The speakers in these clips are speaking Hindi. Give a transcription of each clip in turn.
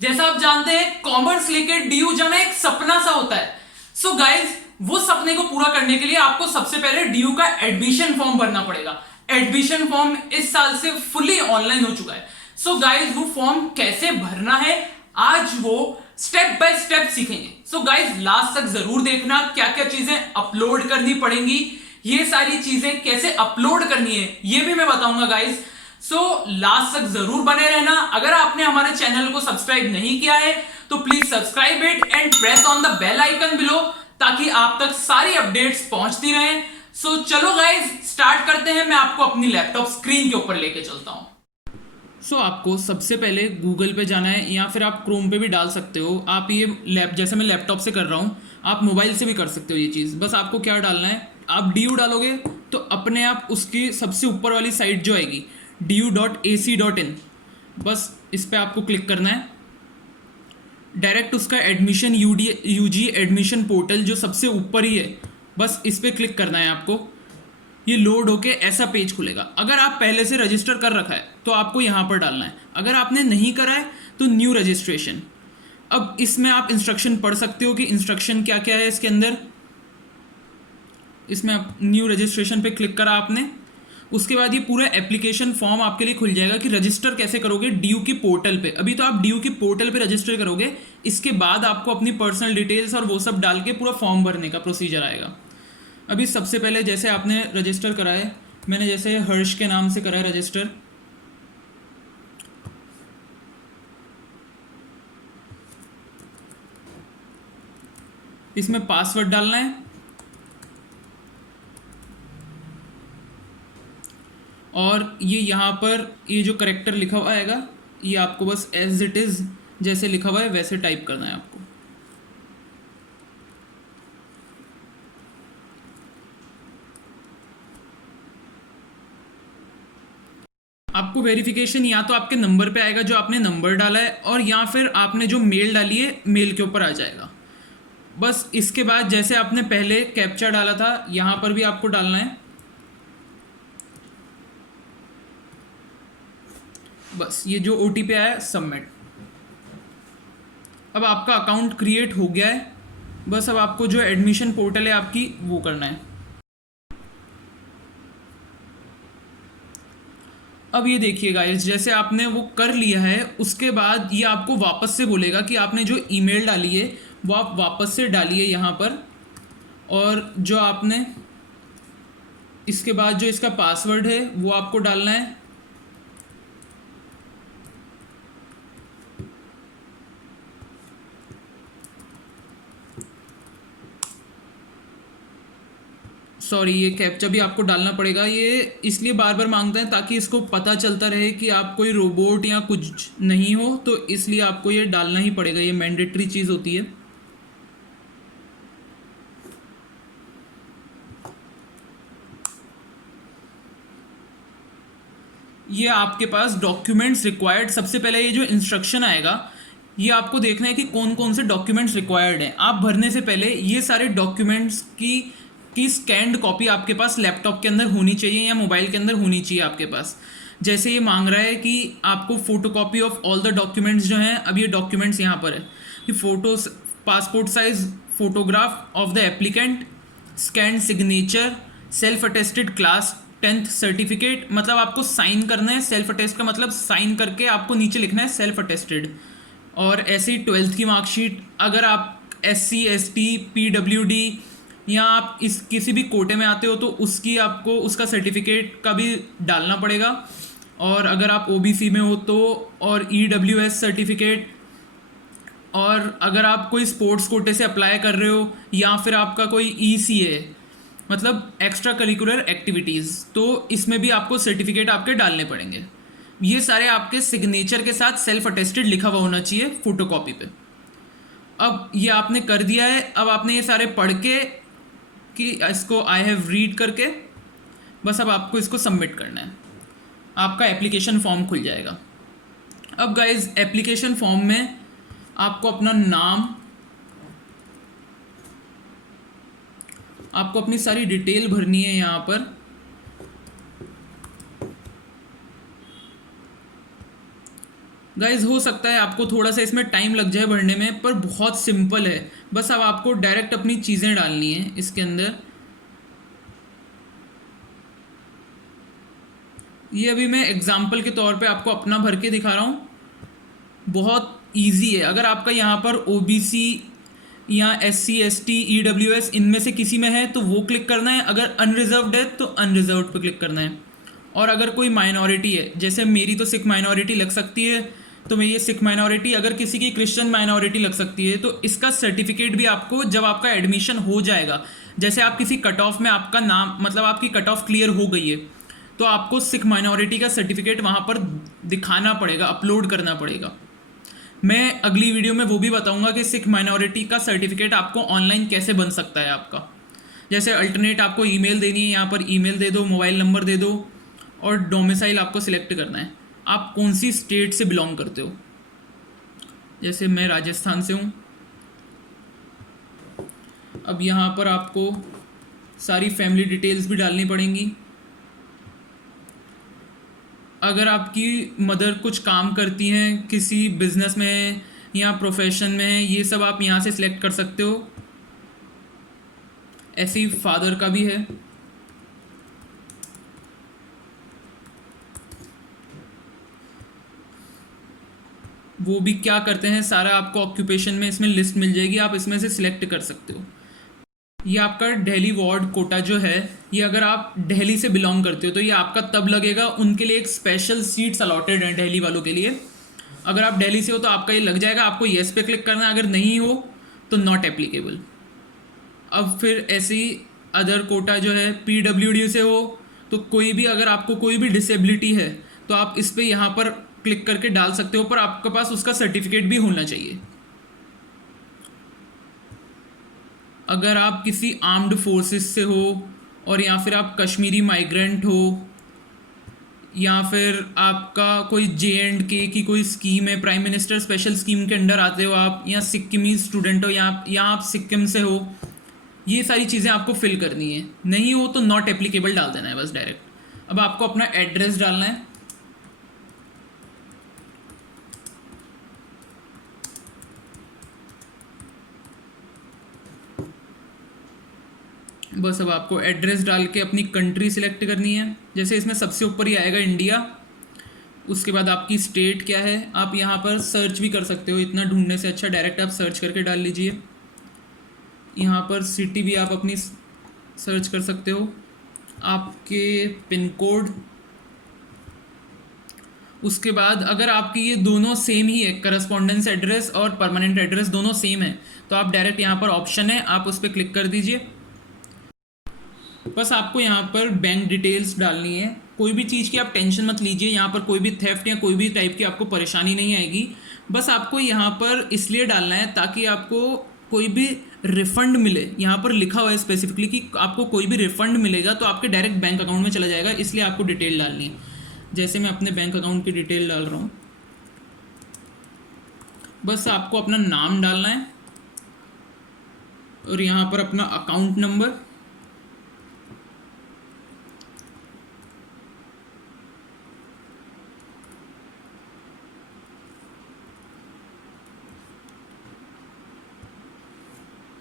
जैसा आप जानते हैं कॉमर्स लेके डीयू जाना एक सपना सा होता है। सो गाइज, वो सपने को पूरा करने के लिए आपको सबसे पहले डीयू का एडमिशन फॉर्म भरना पड़ेगा। एडमिशन फॉर्म इस साल से फुली ऑनलाइन हो चुका है। सो गाइज, वो फॉर्म कैसे भरना है आज वो स्टेप बाय स्टेप सीखेंगे। सो गाइज, लास्ट तक जरूर देखना, क्या क्या चीजें अपलोड करनी पड़ेंगी, ये सारी चीजें कैसे अपलोड करनी है ये भी मैं बताऊंगा गाइज। सो लास्ट तक जरूर बने रहना। अगर आपने हमारे चैनल को सब्सक्राइब नहीं किया है तो please subscribe it and press on the bell icon below, ताकि आप तक सारी अपडेट्स पहुंचती रहें। सो चलो गाइज, स्टार्ट करते हैं। मैं आपको अपनी लैपटॉप स्क्रीन के ऊपर लेके चलता हूं। आपको सबसे पहले गूगल पे जाना है, या फिर आप क्रोम पे भी डाल सकते हो। आप ये जैसे मैं लैपटॉप से कर रहा हूँ, आप मोबाइल से भी कर सकते हो ये चीज़। बस आपको क्या डालना है, आप डी यू डालोगे तो अपने आप उसकी सबसे ऊपर वाली साइट जो आएगी du.ac.in, बस इस पर आपको क्लिक करना है। डायरेक्ट उसका एडमिशन यूजी एडमिशन पोर्टल जो सबसे ऊपर ही है, बस इस पर क्लिक करना है आपको। ये लोड होके ऐसा पेज खुलेगा। अगर आप पहले से रजिस्टर कर रखा है तो आपको यहाँ पर डालना है, अगर आपने नहीं करा है तो न्यू रजिस्ट्रेशन। अब इसमें आप इंस्ट्रक्शन पढ़ सकते हो कि इंस्ट्रक्शन क्या क्या है इसके अंदर। इसमें आप न्यू रजिस्ट्रेशन पे क्लिक करा आपने, उसके बाद ये पूरा एप्लीकेशन फॉर्म आपके लिए खुल जाएगा कि रजिस्टर कैसे करोगे डीयू की पोर्टल पे। अभी तो आप डीयू की पोर्टल पे रजिस्टर करोगे, इसके बाद आपको अपनी पर्सनल डिटेल्स और वो सब डाल के पूरा फॉर्म भरने का प्रोसीजर आएगा। अभी सबसे पहले जैसे आपने रजिस्टर करा है, मैंने जैसे हर्ष के नाम से करा है रजिस्टर। इसमें पासवर्ड डालना है और ये यहाँ पर ये जो करेक्टर लिखा हुआ आएगा ये आपको बस एज इट इज़ जैसे लिखा हुआ है वैसे टाइप करना है आपको। आपको वेरिफिकेशन या तो आपके नंबर पे आएगा जो आपने नंबर डाला है, और या फिर आपने जो मेल डाली है मेल के ऊपर आ जाएगा। बस इसके बाद जैसे आपने पहले कैप्चा डाला था यहाँ पर भी आपको डालना है। बस ये जो OTP आया सबमिट। अब आपका अकाउंट क्रिएट हो गया है। बस अब आपको जो एडमिशन पोर्टल है आपकी वो करना है। अब ये देखिए गाइस, जैसे आपने वो कर लिया है उसके बाद ये आपको वापस से बोलेगा कि आपने जो ईमेल डाली है वो आप वापस से डालिए यहाँ पर, और जो आपने इसके बाद जो इसका पासवर्ड है वो आपको डालना है। सॉरी, ये कैप्चा भी आपको डालना पड़ेगा। ये इसलिए बार बार मांगता है ताकि इसको पता चलता रहे कि आप कोई रोबोट या कुछ नहीं हो, तो इसलिए आपको ये डालना ही पड़ेगा, ये मैंडेटरी चीज़ होती है। ये आपके पास डॉक्यूमेंट्स रिक्वायर्ड, सबसे पहले ये जो इंस्ट्रक्शन आएगा ये आपको देखना है कि कौन कौन से डॉक्यूमेंट्स रिक्वायर्ड हैं। आप भरने से पहले ये सारे डॉक्यूमेंट्स की स्कैन्ड कॉपी आपके पास लैपटॉप के अंदर होनी चाहिए या मोबाइल के अंदर होनी चाहिए आपके पास। जैसे ये मांग रहा है कि आपको photocopy of all the documents जो हैं, अब ये डॉक्यूमेंट्स यहाँ पर है कि photos, passport size photograph of the applicant, scan signature, self attested class 10th certificate, मतलब आपको साइन करना है। सेल्फ अटेस्ट का मतलब साइन करके आपको नीचे लिखना है सेल्फ अटेस्टेड। और ऐसे ही 12th की मार्कशीट, अगर आप SC ST PWD या आप इस किसी भी कोटे में आते हो तो उसकी आपको उसका सर्टिफिकेट का भी डालना पड़ेगा। और अगर आप OBC में हो तो, और EWS सर्टिफिकेट, और अगर आप कोई स्पोर्ट्स कोटे से अप्लाई कर रहे हो या फिर आपका कोई ECA मतलब एक्स्ट्रा करिकुलर एक्टिविटीज़, तो इसमें भी आपको सर्टिफिकेट आपके डालने पड़ेंगे। ये सारे आपके सिग्नेचर के साथ सेल्फ अटेस्टेड लिखा हुआ होना चाहिए फोटोकॉपी पे। अब ये आपने कर दिया है। अब आपने ये सारे पढ़ के कि इसको आई हैव रीड करके बस अब आपको इसको सबमिट करना है। आपका एप्लीकेशन फॉर्म खुल जाएगा। अब गाइज, एप्लीकेशन फॉर्म में आपको अपना नाम, आपको अपनी सारी डिटेल भरनी है यहाँ पर। गाइज हो सकता है आपको थोड़ा सा इसमें टाइम लग जाए भरने में, पर बहुत सिंपल है। बस अब आपको डायरेक्ट अपनी चीज़ें डालनी है इसके अंदर। ये अभी मैं एग्जाम्पल के तौर पे आपको अपना भर के दिखा रहा हूँ। बहुत इजी है। अगर आपका यहाँ पर ओबीसी या SC ST EWS इनमें से किसी में है तो वो क्लिक करना है, अगर अनरिजर्व्ड है तो अनरिजर्व्ड पे क्लिक करना है। और अगर कोई माइनॉरिटी है, जैसे मेरी तो सिख माइनॉरिटी लग सकती है, तो मैं ये सिख माइनॉरिटी, अगर किसी की क्रिश्चियन माइनॉरिटी लग सकती है, तो इसका सर्टिफिकेट भी आपको जब आपका एडमिशन हो जाएगा, जैसे आप किसी कट ऑफ में आपका नाम, मतलब आपकी कट ऑफ क्लियर हो गई है, तो आपको सिख माइनॉरिटी का सर्टिफिकेट वहाँ पर दिखाना पड़ेगा, अपलोड करना पड़ेगा। मैं अगली वीडियो में वो भी बताऊंगा कि सिख माइनॉरिटी का सर्टिफिकेट आपको ऑनलाइन कैसे बन सकता है आपका। जैसे अल्टरनेट आपको ईमेल देनी है, यहाँ पर ईमेल दे दो, मोबाइल नंबर दे दो, और डोमिसाइल आपको सिलेक्ट करना है, आप कौन सी स्टेट से बिलोंग करते हो। जैसे मैं राजस्थान से हूँ। अब यहाँ पर आपको सारी फैमिली डिटेल्स भी डालनी पड़ेंगी। अगर आपकी मदर कुछ काम करती हैं, किसी बिजनेस में है या प्रोफेशन में है, ये सब आप यहाँ से सिलेक्ट कर सकते हो। ऐसे ही फादर का भी है। वो भी क्या करते हैं सारा आपको ऑक्यूपेशन में इसमें लिस्ट मिल जाएगी, आप इसमें से सिलेक्ट कर सकते हो। ये आपका दिल्ली वार्ड कोटा जो है, ये अगर आप दिल्ली से बिलोंग करते हो तो ये आपका तब लगेगा, उनके लिए एक स्पेशल सीट्स अलॉटेड हैं दिल्ली वालों के लिए। अगर आप दिल्ली से हो तो आपका ये लग जाएगा, आपको येस पे क्लिक करना है, अगर नहीं हो तो नॉट एप्लीकेबल। अब फिर ऐसे ही अदर कोटा जो है, PWD से हो तो कोई भी, अगर आपको कोई भी डिसेबिलिटी है तो आप इस पर यहाँ पर क्लिक करके डाल सकते हो, पर आपके पास उसका सर्टिफिकेट भी होना चाहिए। अगर आप किसी आर्म्ड फोर्सेस से हो, और या फिर आप कश्मीरी माइग्रेंट हो, या फिर आपका कोई JNK की कोई स्कीम है, प्राइम मिनिस्टर स्पेशल स्कीम के अंडर आते हो आप, या सिक्किमी स्टूडेंट हो, या आप सिक्किम से हो, ये सारी चीज़ें आपको फिल करनी है। नहीं हो तो नॉट एप्लीकेबल डाल देना है बस डायरेक्ट। अब आपको अपना एड्रेस डालना है। बस अब आपको एड्रेस डाल के अपनी कंट्री सिलेक्ट करनी है। जैसे इसमें सबसे ऊपर ही आएगा इंडिया, उसके बाद आपकी स्टेट क्या है। आप यहाँ पर सर्च भी कर सकते हो, इतना ढूंढने से अच्छा डायरेक्ट आप सर्च करके डाल लीजिए। यहाँ पर सिटी भी आप अपनी सर्च कर सकते हो, आपके पिन कोड। उसके बाद अगर आपकी ये दोनों सेम ही है, करस्पॉन्डेंस एड्रेस और परमानेंट एड्रेस दोनों सेम है, तो आप डायरेक्ट यहाँ पर ऑप्शन है, आप उस पर क्लिक कर दीजिए। बस आपको यहाँ पर बैंक डिटेल्स डालनी है। कोई भी चीज़ की आप टेंशन मत लीजिए, यहाँ पर कोई भी थेफ्ट या कोई भी टाइप की आपको परेशानी नहीं आएगी। बस आपको यहाँ पर इसलिए डालना है ताकि आपको कोई भी रिफंड मिले। यहाँ पर लिखा हुआ है स्पेसिफिकली कि आपको कोई भी रिफंड मिलेगा तो आपके डायरेक्ट बैंक अकाउंट में चला जाएगा, इसलिए आपको डिटेल डालनी है। जैसे मैं अपने बैंक अकाउंट की डिटेल डाल रहा हूँ। बस आपको अपना नाम डालना है और यहाँ पर अपना अकाउंट नंबर,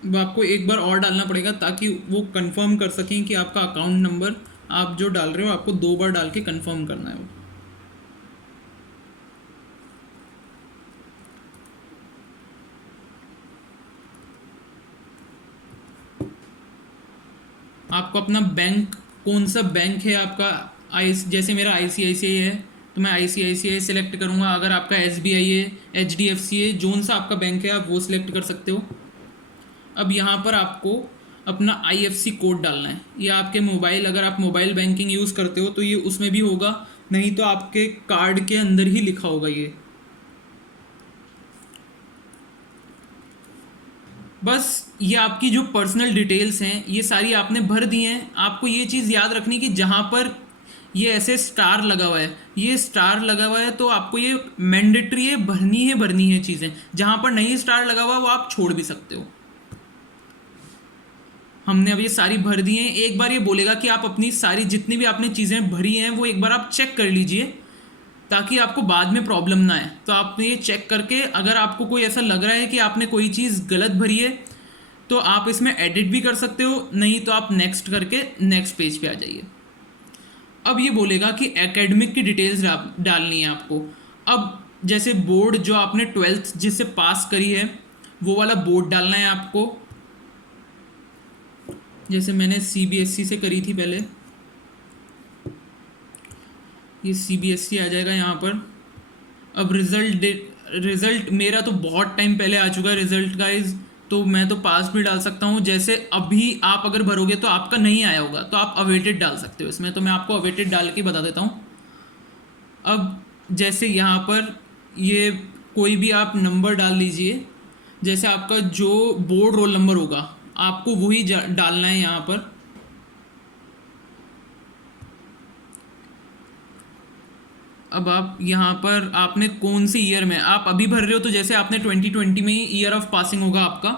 वो आपको एक बार और डालना पड़ेगा ताकि वो कंफर्म कर सकें कि आपका अकाउंट नंबर आप जो डाल रहे हो आपको 2 बार डाल के कंफर्म करना है वो। आपको अपना बैंक, कौन सा बैंक है आपका, जैसे मेरा ICICI है तो मैं ICICI सेलेक्ट करूँगा। अगर आपका SBI है, HDFC है, जोन सा आपका बैंक है आप वो सिलेक्ट कर सकते हो। अब यहाँ पर आपको अपना IFSC कोड डालना है। ये आपके मोबाइल, अगर आप मोबाइल बैंकिंग यूज़ करते हो तो ये उसमें भी होगा, नहीं तो आपके कार्ड के अंदर ही लिखा होगा ये। बस ये आपकी जो पर्सनल डिटेल्स हैं ये सारी आपने भर दी हैं। आपको ये चीज़ याद रखनी कि जहाँ पर ये ऐसे स्टार लगा हुआ है, ये स्टार लगा हुआ है तो आपको ये मैंडेटरी है, भरनी है चीज़ें। जहाँ पर नहीं स्टार लगा हुआ वो आप छोड़ भी सकते हो। हमने अब ये सारी भर दी हैं। एक बार ये बोलेगा कि आप अपनी सारी जितनी भी आपने चीज़ें भरी हैं वो एक बार आप चेक कर लीजिए। ताकि आपको बाद में प्रॉब्लम ना आए। तो आप ये चेक करके, अगर आपको कोई ऐसा लग रहा है कि आपने कोई चीज़ गलत भरी है तो आप इसमें एडिट भी कर सकते हो, नहीं तो आप नेक्स्ट करके नेक्स्ट पेज पे आ जाइए। अब ये बोलेगा कि एकेडमिक की डिटेल्स डालनी है आपको। अब जैसे बोर्ड जो आपने 12th जिससे पास करी है वो वाला बोर्ड डालना है आपको। जैसे मैंने सीबीएसई से करी थी पहले, ये सीबीएसई आ जाएगा यहाँ पर। अब रिज़ल्ट मेरा तो बहुत टाइम पहले आ चुका है रिज़ल्ट गाइज, तो मैं तो पास भी डाल सकता हूँ। जैसे अभी आप अगर भरोगे तो आपका नहीं आया होगा तो आप अवेटेड डाल सकते हो इसमें, तो मैं आपको अवेटेड डाल के बता देता हूँ। अब जैसे यहाँ पर ये कोई भी आप नंबर डाल लीजिए, जैसे आपका जो बोर्ड रोल नंबर होगा आपको वही डालना है यहाँ पर। अब आप यहाँ पर आपने कौन सी ईयर में आप अभी भर रहे हो, तो जैसे आपने 2020 में ही ईयर ऑफ पासिंग होगा आपका।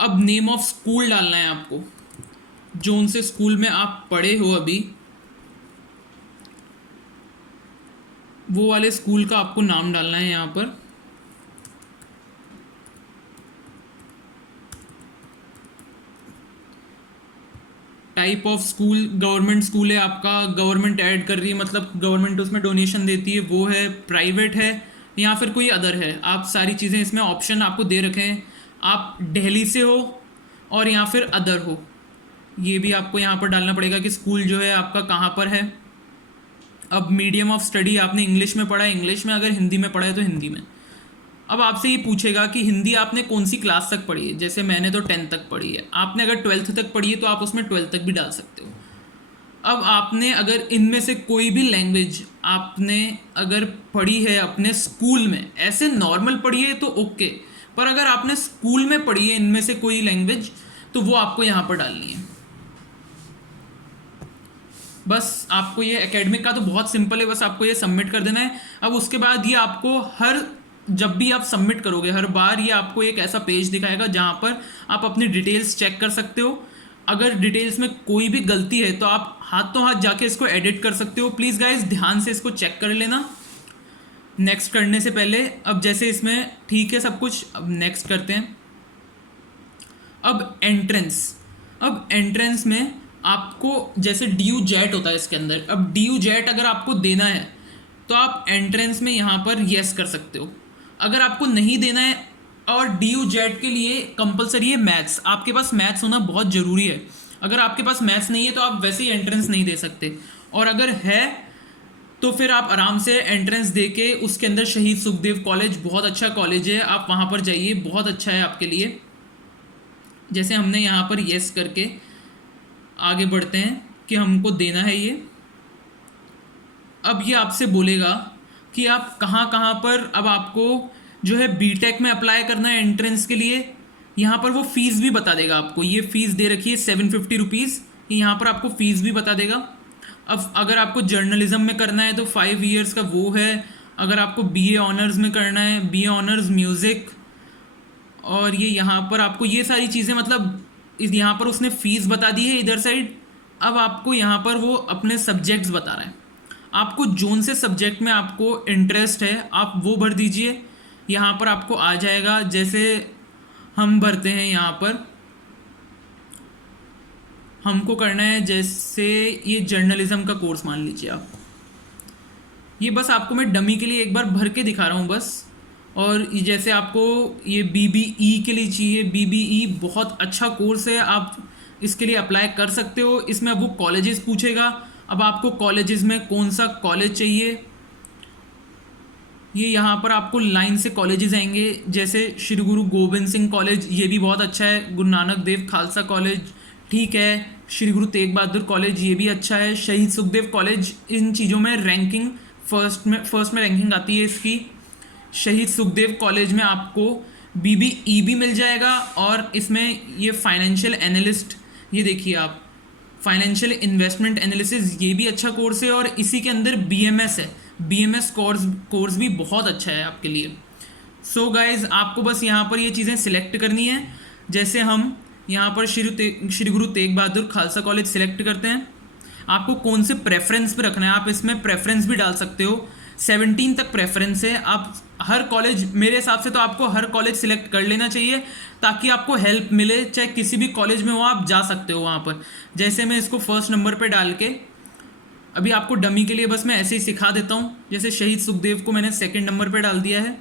अब नेम ऑफ स्कूल डालना है आपको, जोन से स्कूल में आप पढ़े हो अभी वो वाले स्कूल का आपको नाम डालना है यहाँ पर। Type of school government school है आपका, गवर्नमेंट ऐड कर रही है मतलब गवर्नमेंट उसमें डोनेशन देती है, वो है प्राइवेट है या फिर कोई अदर है। आप सारी चीज़ें इसमें ऑप्शन आपको दे रखे हैं। आप दिल्ली से हो और या फिर अदर हो, ये भी आपको यहाँ पर डालना पड़ेगा कि स्कूल जो है आपका कहाँ पर है। अब मीडियम ऑफ स्टडी आपने इंग्लिश में पढ़ा है, इंग्लिश में, अगर हिंदी में पढ़ा है तो हिंदी में। अब आपसे ये पूछेगा कि हिंदी आपने कौन सी क्लास तक पढ़ी है, जैसे मैंने तो 10th तक पढ़ी है, आपने अगर 12th तक पढ़ी है तो आप उसमें 12th तक भी डाल सकते हो। अब आपने अगर इनमें से कोई भी लैंग्वेज आपने अगर पढ़ी है अपने स्कूल में, ऐसे नॉर्मल पढ़ी है तो ओके, पर अगर आपने स्कूल में पढ़ी है इनमें से कोई लैंग्वेज तो वो आपको यहाँ पर डालनी है। बस आपको ये एकेडमिक का तो बहुत सिंपल है, बस आपको ये सबमिट कर देना है। अब उसके बाद ये आपको जब भी आप सबमिट करोगे हर बार ये आपको एक ऐसा पेज दिखाएगा जहाँ पर आप अपनी डिटेल्स चेक कर सकते हो। अगर डिटेल्स में कोई भी गलती है तो आप हाथों हाथ जाके इसको एडिट कर सकते हो। प्लीज़ गाइज ध्यान से इसको चेक कर लेना नेक्स्ट करने से पहले। अब जैसे इसमें ठीक है सब कुछ, अब नेक्स्ट करते हैं। अब एंट्रेंस में आपको जैसे ड्यू जेट होता है इसके अंदर, अब ड्यू जेट अगर आपको देना है तो आप एंट्रेंस में यहाँ पर येस कर सकते हो। अगर आपको नहीं देना है, और ड्यू जेट के लिए कंपलसरी है मैथ्स, आपके पास मैथ्स होना बहुत ज़रूरी है। अगर आपके पास मैथ्स नहीं है तो आप वैसे ही एंट्रेंस नहीं दे सकते, और अगर है तो फिर आप आराम से एंट्रेंस दे के उसके अंदर शहीद सुखदेव कॉलेज बहुत अच्छा कॉलेज है, आप वहाँ पर जाइए, बहुत अच्छा है आपके लिए। जैसे हमने यहाँ पर येस करके आगे बढ़ते हैं कि हमको देना है ये। अब ये आपसे बोलेगा कि आप कहाँ कहाँ पर, अब आपको जो है बीटेक में अप्लाई करना है एंट्रेंस के लिए, यहाँ पर वो फ़ीस भी बता देगा आपको। ये फ़ीस दे रखी है 750 रुपीज़, यहाँ पर आपको फ़ीस भी बता देगा। अब अगर आपको जर्नलिज्म में करना है तो 5 ईयर्स का वो है। अगर आपको बीए ऑनर्स में करना है, बीए ऑनर्स म्यूज़िक, और ये यहाँ पर आपको ये सारी चीज़ें मतलब यहाँ पर उसने फ़ीस बता दी है इधर साइड। अब आपको यहाँ पर वो अपने सब्जेक्ट्स बता रहा है, आपको जोन से सब्जेक्ट में आपको इंटरेस्ट है आप वो भर दीजिए। यहाँ पर आपको आ जाएगा, जैसे हम भरते हैं यहाँ पर, हमको करना है जैसे ये जर्नलिज्म का कोर्स मान लीजिए आप। ये बस आपको मैं डमी के लिए एक बार भर के दिखा रहा हूँ बस। और जैसे आपको ये बीबीई के लिए चाहिए, बीबीई बहुत अच्छा कोर्स है, आप इसके लिए अप्लाई कर सकते हो। इसमें अब वो कॉलेजेस पूछेगा, अब आपको कॉलेजेस में कौन सा कॉलेज चाहिए, ये यहाँ पर आपको लाइन से कॉलेजेस आएंगे। जैसे श्री गुरु गोबिंद सिंह कॉलेज, ये भी बहुत अच्छा है। गुरु नानक देव खालसा कॉलेज ठीक है। श्री गुरु तेग बहादुर कॉलेज, ये भी अच्छा है। शहीद सुखदेव कॉलेज, इन चीज़ों में रैंकिंग फर्स्ट में रैंकिंग आती है इसकी। शहीद सुखदेव कॉलेज में आपको बीबीई भी मिल जाएगा, और इसमें ये फाइनेंशियल एनालिस्ट, ये देखिए आप फाइनेंशियल इन्वेस्टमेंट एनालिसिस, ये भी अच्छा कोर्स है। और इसी के अंदर बीएमएस है, बीएमएस कोर्स भी बहुत अच्छा है आपके लिए। सो गाइज आपको बस यहाँ पर ये चीज़ें सिलेक्ट करनी है। जैसे हम यहाँ पर श्री गुरु तेग बहादुर खालसा कॉलेज सिलेक्ट करते हैं, आपको कौन से प्रेफरेंस पे रखना है, आप इसमें प्रेफरेंस भी डाल सकते हो 17 तक प्रेफरेंस है। आप हर कॉलेज, मेरे हिसाब से तो आपको हर कॉलेज सिलेक्ट कर लेना चाहिए ताकि आपको हेल्प मिले, चाहे किसी भी कॉलेज में हो आप जा सकते हो वहाँ पर। जैसे मैं इसको फर्स्ट नंबर पे डाल के अभी आपको डमी के लिए बस मैं ऐसे ही सिखा देता हूँ। जैसे शहीद सुखदेव को मैंने सेकंड नंबर पे डाल दिया है,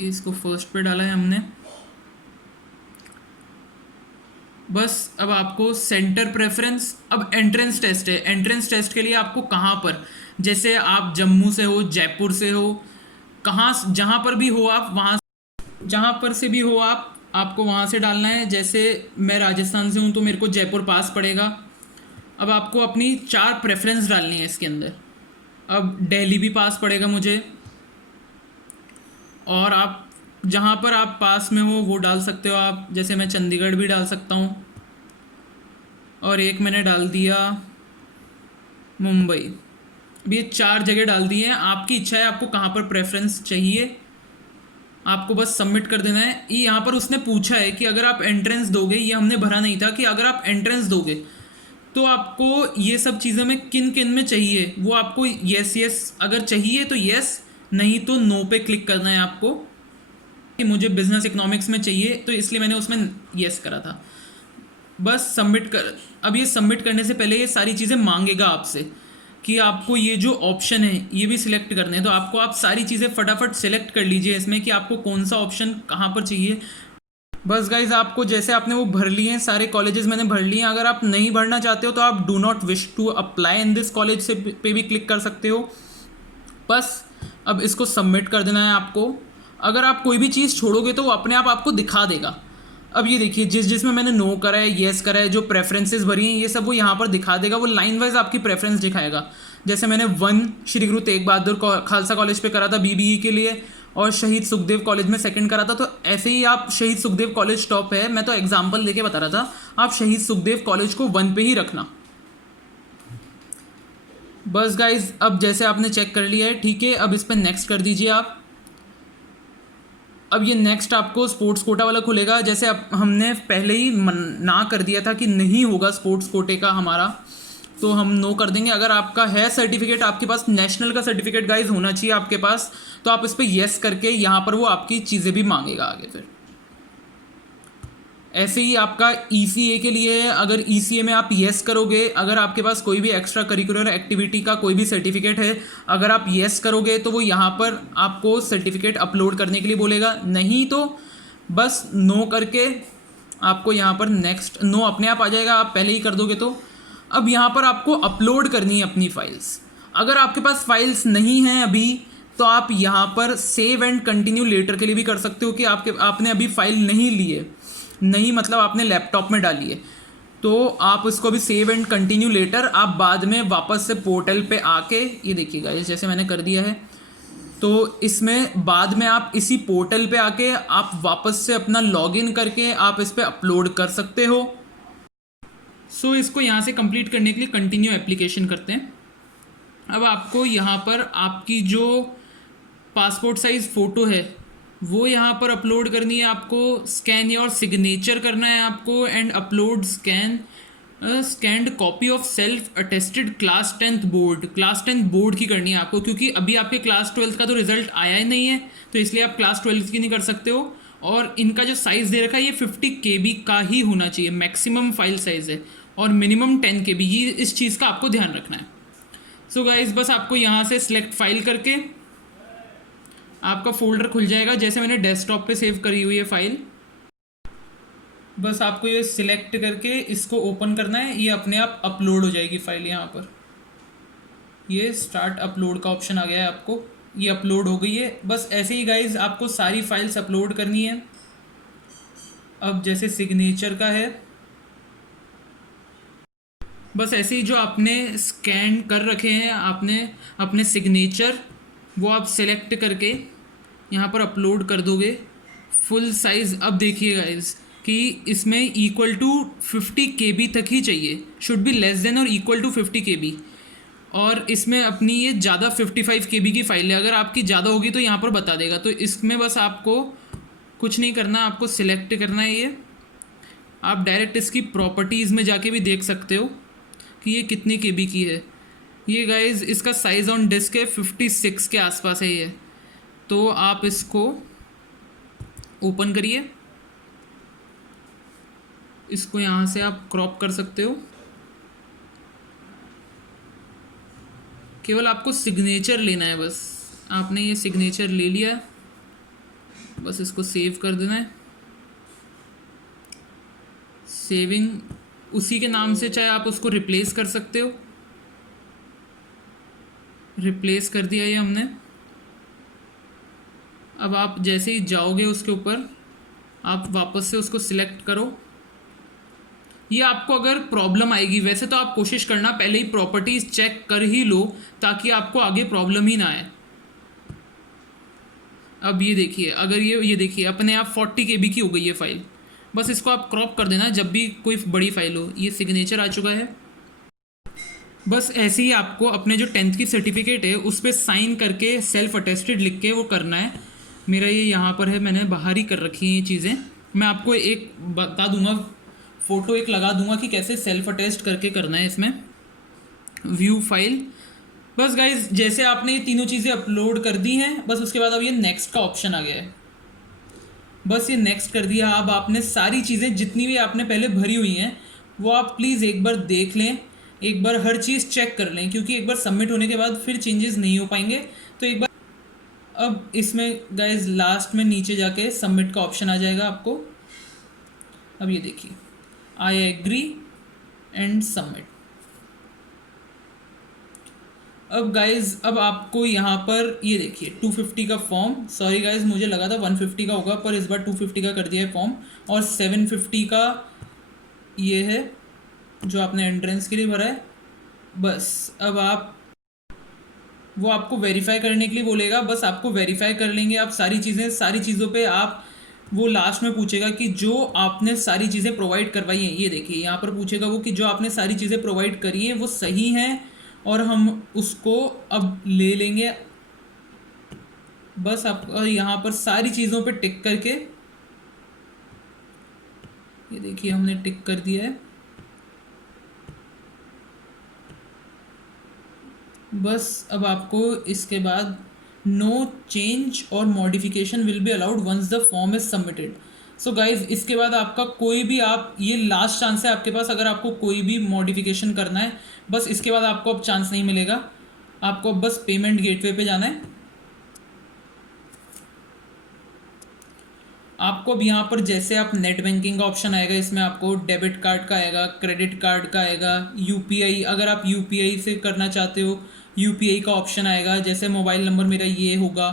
इसको फर्स्ट पे डाला है हमने। बस अब आपको सेंटर प्रेफरेंस, अब एंट्रेंस टेस्ट है। एंट्रेंस टेस्ट के लिए आपको कहाँ पर, जैसे आप जम्मू से हो, जयपुर से हो, कहाँ जहाँ पर भी हो आप, वहाँ जहाँ पर से भी हो आप, आपको वहाँ से डालना है। जैसे मैं राजस्थान से हूँ तो मेरे को जयपुर पास पड़ेगा। अब आपको अपनी 4 प्रेफरेंस डालनी है इसके अंदर। अब दिल्ली भी पास पड़ेगा मुझे, और आप जहाँ पर आप पास में हो वो डाल सकते हो आप। जैसे मैं चंडीगढ़ भी डाल सकता हूँ, और एक मैंने डाल दिया मुंबई। अब ये 4 जगह डाल दी हैं। आपकी इच्छा है आपको कहाँ पर प्रेफरेंस चाहिए, आपको बस सबमिट कर देना है। ये यहाँ पर उसने पूछा है कि अगर आप एंट्रेंस दोगे, ये हमने भरा नहीं था, कि अगर आप एंट्रेंस दोगे तो आपको ये सब चीज़ों में किन किन में चाहिए, वो आपको येस येस, अगर चाहिए तो येस, नहीं तो नो पे क्लिक करना है आपको। कि मुझे बिजनेस इकोनॉमिक्स में चाहिए तो इसलिए मैंने उसमें येस करा था। बस सबमिट कर, अब ये सबमिट करने से पहले ये सारी चीज़ें मांगेगा आपसे कि आपको ये जो ऑप्शन है ये भी सिलेक्ट करने हैं। तो आपको आप सारी चीज़ें फटाफट सिलेक्ट कर लीजिए इसमें कि आपको कौन सा ऑप्शन कहाँ पर चाहिए। बस गाइज, आपको जैसे आपने वो भर लिए हैं, सारे कॉलेजेस मैंने भर लिए हैं। अगर आप नहीं भरना चाहते हो तो आप do not wish to apply in this college से पे भी क्लिक कर सकते हो। बस अब इसको सबमिट कर देना है आपको। अगर आप कोई भी चीज़ छोड़ोगे तो वो अपने आप आपको दिखा देगा। अब ये देखिए, जिसमें मैंने नो करा है, येस करा है, जो प्रेफरेंसेस भरी हैं, ये सब वो यहाँ पर दिखा देगा। वो लाइन वाइज आपकी प्रेफरेंस दिखाएगा। जैसे मैंने 1 श्री गुरु तेग बहादुर खालसा कॉलेज पे करा था बीबीई के लिए, और शहीद सुखदेव कॉलेज में सेकंड करा था। तो ऐसे ही आप, शहीद सुखदेव कॉलेज टॉप है, मैं तो एग्जाम्पल लेके बता रहा था, आप शहीद सुखदेव कॉलेज को 1 पे ही रखना। बस गाइज, अब जैसे आपने चेक कर लिया है, ठीक है, अब इस पर नेक्स्ट कर दीजिए आप। अब ये नेक्स्ट आपको स्पोर्ट्स कोटा वाला खुलेगा। जैसे अब हमने पहले ही ना कर दिया था कि नहीं होगा स्पोर्ट्स कोटे का हमारा, तो हम नो कर देंगे। अगर आपका है सर्टिफिकेट, आपके पास नेशनल का सर्टिफिकेट गाइज होना चाहिए आपके पास, तो आप इस पर येस करके यहाँ पर वो आपकी चीज़ें भी मांगेगा आगे। फिर ऐसे ही आपका ECA के लिए है। अगर ECA में आप येस करोगे, अगर आपके पास कोई भी एक्स्ट्रा करिकुलर एक्टिविटी का कोई भी सर्टिफिकेट है, अगर आप येस करोगे तो वो यहाँ पर आपको सर्टिफिकेट अपलोड करने के लिए बोलेगा। नहीं तो बस नो करके आपको यहाँ पर नेक्स्ट, नो अपने आप आ जाएगा, आप पहले ही कर दोगे तो। अब यहाँ पर आपको अपलोड करनी है अपनी फाइल्स। अगर आपके पास फाइल्स नहीं हैं अभी, तो आप यहाँ पर सेव एंड कंटिन्यू लेटर के लिए भी कर सकते हो कि आपने अभी फाइल नहीं ली है, नहीं मतलब आपने लैपटॉप में डाली है, तो आप उसको भी सेव एंड कंटिन्यू लेटर आप बाद में वापस से पोर्टल पे आके, ये देखिएगा जैसे मैंने कर दिया है, तो इसमें बाद में आप इसी पोर्टल पे आके आप वापस से अपना लॉगिन करके आप इस पे अपलोड कर सकते हो। सो इसको यहाँ से कंप्लीट करने के लिए कंटिन्यू एप्लीकेशन करते हैं। अब आपको यहाँ पर आपकी जो पासपोर्ट साइज़ फ़ोटो है वो यहाँ पर अपलोड करनी है आपको। स्कैन योर सिग्नेचर करना है आपको, and upload scanned copy of self attested class 10th board. Class 10th board की करनी है आपको, क्योंकि अभी आपके क्लास 12th का तो रिजल्ट आया ही नहीं है, तो इसलिए आप क्लास 12th की नहीं कर सकते हो। और इनका जो साइज़ दे रखा है ये 50 KB का ही होना चाहिए, मैक्सिमम फाइल साइज़ है, और मिनिमम 10 KB। ये इस चीज़ का आपको ध्यान रखना है। सो गाइज, बस आपको यहाँ से सिलेक्ट फाइल करके आपका फोल्डर खुल जाएगा। जैसे मैंने डेस्कटॉप पे सेव करी हुई है फाइल, बस आपको ये सिलेक्ट करके इसको ओपन करना है। ये अपने आप अपलोड हो जाएगी फाइल। यहाँ पर ये स्टार्ट अपलोड का ऑप्शन आ गया है आपको, ये अपलोड हो गई है। बस ऐसे ही गाइज आपको सारी फाइल्स अपलोड करनी है। अब जैसे सिग्नेचर का है, बस ऐसे ही जो आपने स्कैन कर रखे हैं आपने अपने सिग्नेचर, वो आप सेलेक्ट करके यहाँ पर अपलोड कर दोगे फुल साइज़। अब देखिए गाइज कि इसमें इक्वल टू 50 KB तक ही चाहिए, शुड बी लेस देन और इक्वल टू 50 KB। और इसमें अपनी ये ज़्यादा 55 KB की फाइल है, अगर आपकी ज़्यादा होगी तो यहाँ पर बता देगा। तो इसमें बस आपको कुछ नहीं करना, आपको सिलेक्ट करना है ये। आप डायरेक्ट इसकी प्रॉपर्टीज़ में जाके भी देख सकते हो कि ये कितनी केबी की है। ये गाइज इसका साइज़ ऑन डिस्क है 56 के आसपास है ये। तो आप इसको ओपन करिए, इसको यहाँ से आप क्रॉप कर सकते हो। केवल आपको सिग्नेचर लेना है, बस आपने ये सिग्नेचर ले लिया, बस इसको सेव कर देना है। सेविंग उसी के नाम से, चाहे आप उसको रिप्लेस कर सकते हो। रिप्लेस कर दिया ये हमने। अब आप जैसे ही जाओगे उसके ऊपर, आप वापस से उसको सिलेक्ट करो। ये आपको अगर प्रॉब्लम आएगी, वैसे तो आप कोशिश करना पहले ही प्रॉपर्टीज़ चेक कर ही लो ताकि आपको आगे प्रॉब्लम ही ना आए। अब ये देखिए, अगर ये देखिए अपने आप 40 KB की हो गई है फाइल। बस इसको आप क्रॉप कर देना जब भी कोई बड़ी फाइल हो। ये सिग्नेचर आ चुका है। बस ऐसे ही आपको अपने जो 10th की सर्टिफिकेट है उस पर साइन करके सेल्फ अटेस्टेड लिख के वो करना है। मेरा ये यहाँ पर है, मैंने बाहर ही कर रखी हैं ये चीज़ें। मैं आपको एक बता दूंगा, फ़ोटो एक लगा दूंगा कि कैसे सेल्फ अटेस्ट करके करना है इसमें। View file. बस गाइज जैसे आपने ये तीनों चीज़ें अपलोड कर दी हैं, बस उसके बाद अब ये नेक्स्ट का ऑप्शन आ गया है। बस ये नेक्स्ट कर दिया। अब आपने सारी चीज़ें जितनी भी आपने पहले भरी हुई हैं वो आप प्लीज़ एक बार देख लें, एक बार हर चीज़ चेक कर लें, क्योंकि एक बार सबमिट होने के बाद फिर चेंजेस नहीं हो पाएंगे। तो एक बार अब इसमें गाइज लास्ट में नीचे जाके सबमिट का ऑप्शन आ जाएगा आपको। अब ये देखिए, आई एग्री एंड सबमिट। अब गाइज अब आपको यहाँ पर ये देखिए 250 का फॉर्म, सॉरी गाइज मुझे लगा था 150 का होगा पर इस बार 250 का कर दिया है फॉर्म, और 750 का ये है जो आपने एंट्रेंस के लिए भरा है। बस अब आप वो आपको वेरीफाई करने के लिए बोलेगा, बस आपको वेरीफाई कर लेंगे आप सारी चीज़ें। सारी चीज़ों पे आप वो लास्ट में पूछेगा कि जो आपने सारी चीज़ें प्रोवाइड करवाई हैं, ये देखिए यहाँ पर पूछेगा वो कि जो आपने सारी चीज़ें प्रोवाइड करी हैं वो सही हैं और हम उसको अब ले लेंगे। बस आप यहाँ पर सारी चीज़ों पे टिक करके, ये देखिए हमने टिक कर दिया है। बस अब आपको इसके बाद नो चेंज और modification will be allowed once the form is submitted. So guys इसके बाद आपका कोई भी, आप ये लास्ट चांस है आपके पास, अगर आपको कोई भी मॉडिफिकेशन करना है बस इसके बाद आपको अब चांस नहीं मिलेगा। आपको अब बस पेमेंट गेटवे पे जाना है। आपको अब यहाँ पर जैसे आप नेट बैंकिंग का ऑप्शन आएगा, इसमें आपको डेबिट कार्ड का आएगा, क्रेडिट कार्ड का आएगा, यूपीआई, अगर आप यूपीआई से करना चाहते हो यूपीआई का ऑप्शन आएगा। जैसे मोबाइल नंबर मेरा ये होगा,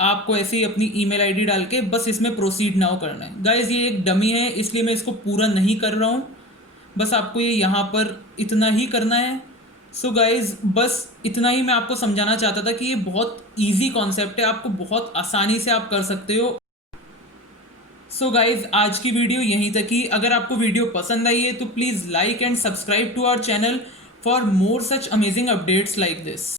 आपको ऐसे ही अपनी ईमेल आईडी डाल के बस इसमें प्रोसीड नाउ करना है। गाइज ये एक डमी है इसलिए मैं इसको पूरा नहीं कर रहा हूँ, बस आपको ये यहाँ पर इतना ही करना है। सो गाइज बस इतना ही मैं आपको समझाना चाहता था कि ये बहुत ईजी कॉन्सेप्ट है, आपको बहुत आसानी से आप कर सकते हो। सो गाइज आज की वीडियो यहीं तक ही। अगर आपको वीडियो पसंद आई है तो please like and subscribe to our channel for more such amazing updates like this.